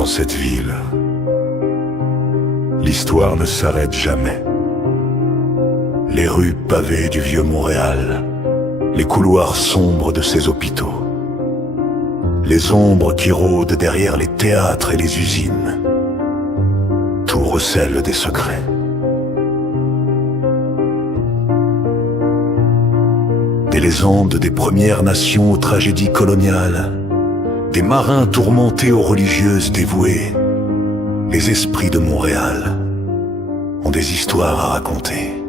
Dans cette ville, l'histoire ne s'arrête jamais. Les rues pavées du vieux Montréal, les couloirs sombres de ses hôpitaux, les ombres qui rôdent derrière les théâtres et les usines, tout recèle des secrets. Des légendes des Premières Nations aux tragédies coloniales, des marins tourmentés aux religieuses dévouées, les esprits de Montréal ont des histoires à raconter.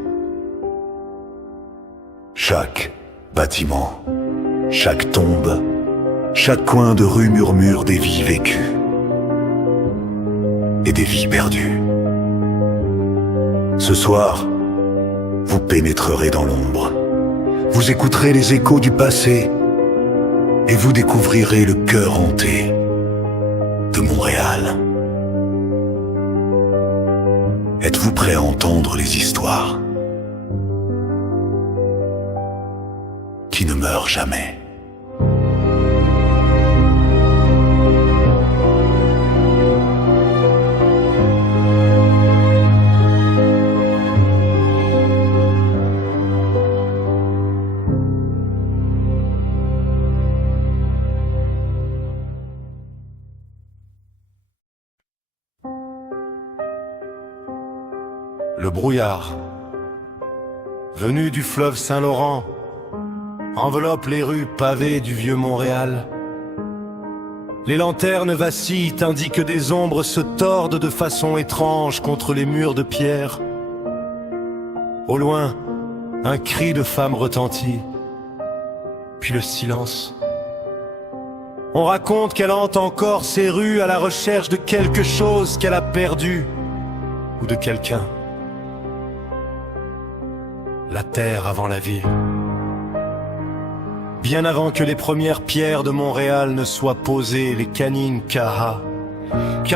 Chaque bâtiment, chaque tombe, chaque coin de rue murmure des vies vécues et des vies perdues. Ce soir, vous pénétrerez dans l'ombre. Vous écouterez les échos du passé et vous découvrirez le cœur hanté de Montréal. Êtes-vous prêt à entendre les histoires qui ne meurent jamais? Le brouillard, venu du fleuve Saint-Laurent, enveloppe les rues pavées du vieux Montréal. Les lanternes vacillent tandis que des ombres se tordent de façon étrange contre les murs de pierre. Au loin, un cri de femme retentit, puis le silence. On raconte qu'elle hante encore ces rues à la recherche de quelque chose qu'elle a perdu, ou de quelqu'un. La terre avant la ville. Bien avant que les premières pierres de Montréal ne soient posées, les Kaninkaha,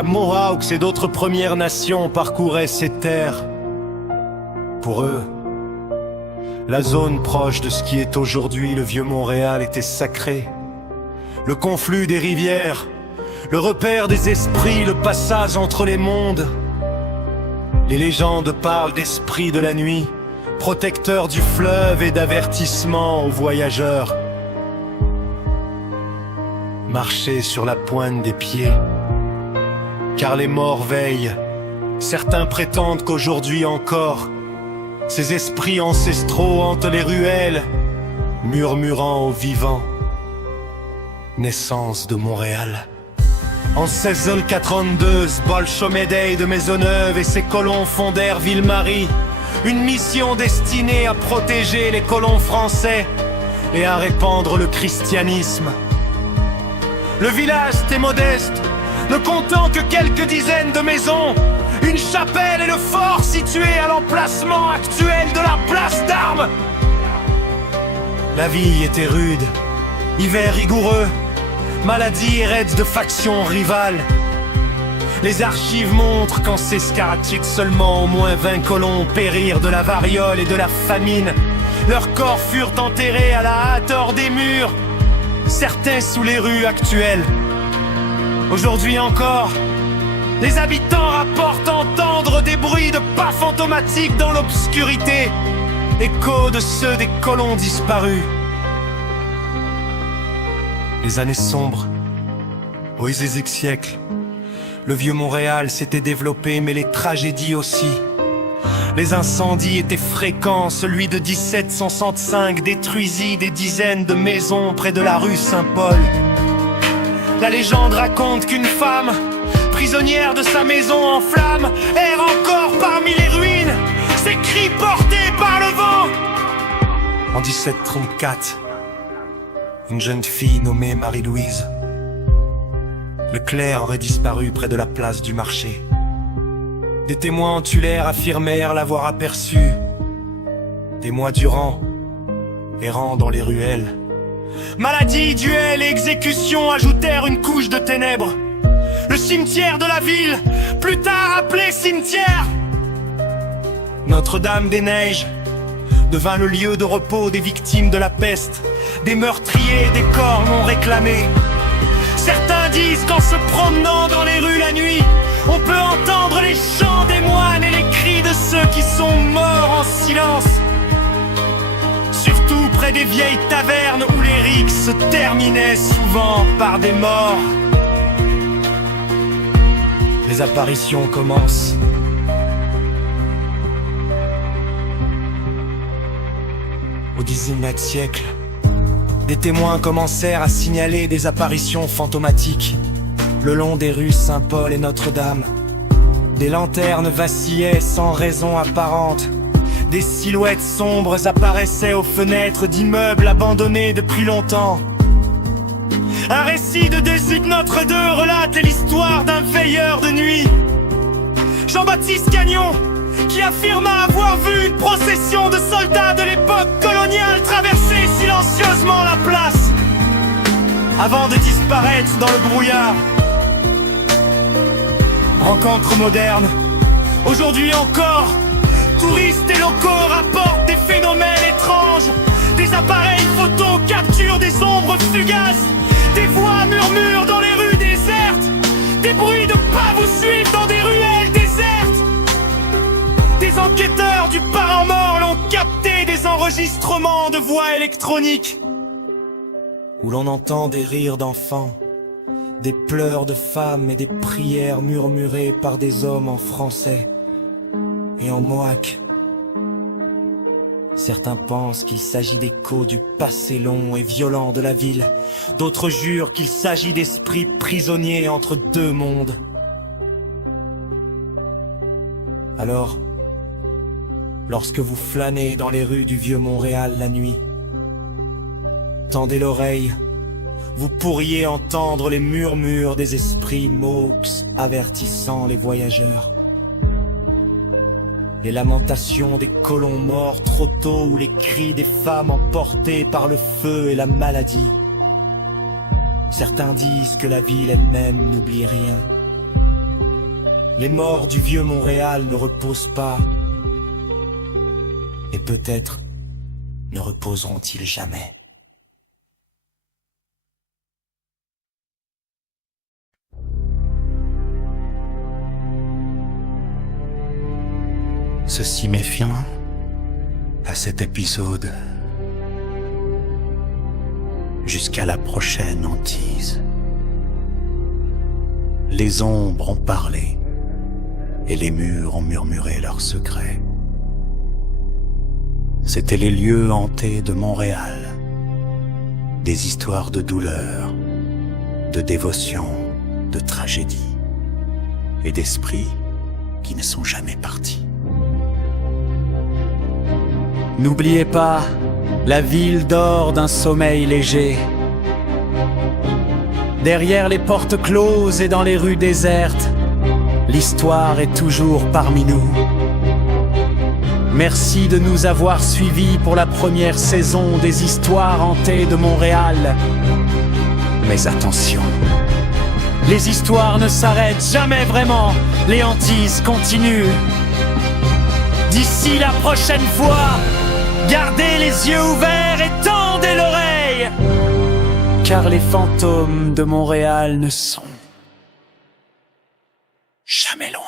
Mohawks et d'autres Premières Nations parcouraient ces terres. Pour eux, la zone proche de ce qui est aujourd'hui le vieux Montréal était sacrée. Le conflux des rivières, le repère des esprits, le passage entre les mondes. Les légendes parlent d'esprits de la nuit, protecteur du fleuve et d'avertissement aux voyageurs. Marchez sur la pointe des pieds, car les morts veillent. Certains prétendent qu'aujourd'hui encore, ces esprits ancestraux hantent les ruelles, murmurant aux vivants. Naissance de Montréal. En 1642, Bolchomedey de Maisonneuve et ses colons fondèrent Ville-Marie, une mission destinée à protéger les colons français et à répandre le christianisme. Le village était modeste, ne comptant que quelques dizaines de maisons, une chapelle et le fort situé à l'emplacement actuel de la place d'Armes. La vie était rude, hiver rigoureux, maladies et raids de factions rivales. Les archives montrent qu'en Saskatchewan seulement au moins 20 colons périrent de la variole et de la famine. Leurs corps furent enterrés à la hauteur des murs, certains sous les rues actuelles. Aujourd'hui encore, les habitants rapportent entendre des bruits de pas fantomatiques dans l'obscurité, échos de ceux des colons disparus. Les années sombres, aux siècles, le vieux Montréal s'était développé, mais les tragédies aussi. Les incendies étaient fréquents, celui de 1765 détruisit des dizaines de maisons près de la rue Saint-Paul. La légende raconte qu'une femme, prisonnière de sa maison en flammes, erre encore parmi les ruines, ses cris portés par le vent. En 1734, une jeune fille nommée Marie-Louise Leclerc aurait disparu près de la place du marché. Des témoins oculaires affirmèrent l'avoir aperçue des mois durant, errant dans les ruelles. Maladie, duel et exécution ajoutèrent une couche de ténèbres. Le cimetière de la ville, plus tard appelé cimetière Notre-Dame-des-Neiges, devint le lieu de repos des victimes de la peste, des meurtriers et des corps non réclamés. Certains disent qu'en se promenant dans les rues la nuit, on peut entendre les chants des moines et les cris de ceux qui sont morts en silence. Surtout près des vieilles tavernes où les rixes se terminaient souvent par des morts. Les apparitions commencent. Au XIXe siècle, des témoins commencèrent à signaler des apparitions fantomatiques le long des rues Saint-Paul et Notre-Dame. Des lanternes vacillaient sans raison apparente. Des silhouettes sombres apparaissaient aux fenêtres d'immeubles abandonnés depuis longtemps. Un récit de Deshutes-Notre II relate l'histoire d'un veilleur de nuit, Jean-Baptiste Gagnon, qui affirma avoir vu une procession de soldats de l'époque coloniale traverser silencieusement la place avant de disparaître dans le brouillard. Rencontre moderne, aujourd'hui encore, touristes et locaux rapportent des phénomènes étranges. Des appareils photo capturent des ombres fugaces. Des voix murmurent dans les rues désertes. Des bruits de pas vous suivent dans des ruelles désertes. Des enquêteurs du parent mort l'ont capté des enregistrements de voix électroniques où l'on entend des rires d'enfants, des pleurs de femmes et des prières murmurées par des hommes en français et en mohawk. Certains pensent qu'il s'agit d'échos du passé long et violent de la ville. D'autres jurent qu'il s'agit d'esprits prisonniers entre deux mondes. Alors, lorsque vous flânez dans les rues du vieux Montréal la nuit, tendez l'oreille, vous pourriez entendre les murmures des esprits mohawks avertissant les voyageurs. Les lamentations des colons morts trop tôt ou les cris des femmes emportées par le feu et la maladie. Certains disent que la ville elle-même n'oublie rien. Les morts du vieux Montréal ne reposent pas. Et peut-être ne reposeront-ils jamais. Ceci met fin à cet épisode. Jusqu'à la prochaine hantise. Les ombres ont parlé et les murs ont murmuré leurs secrets. C'étaient les lieux hantés de Montréal. Des histoires de douleur, de dévotion, de tragédie et d'esprits qui ne sont jamais partis. N'oubliez pas, la ville dort d'un sommeil léger. Derrière les portes closes et dans les rues désertes, l'histoire est toujours parmi nous. Merci de nous avoir suivis pour la première saison des histoires hantées de Montréal. Mais attention, les histoires ne s'arrêtent jamais vraiment, les hantises continuent. D'ici la prochaine fois, gardez les yeux ouverts et tendez l'oreille, car les fantômes de Montréal ne sont jamais loin.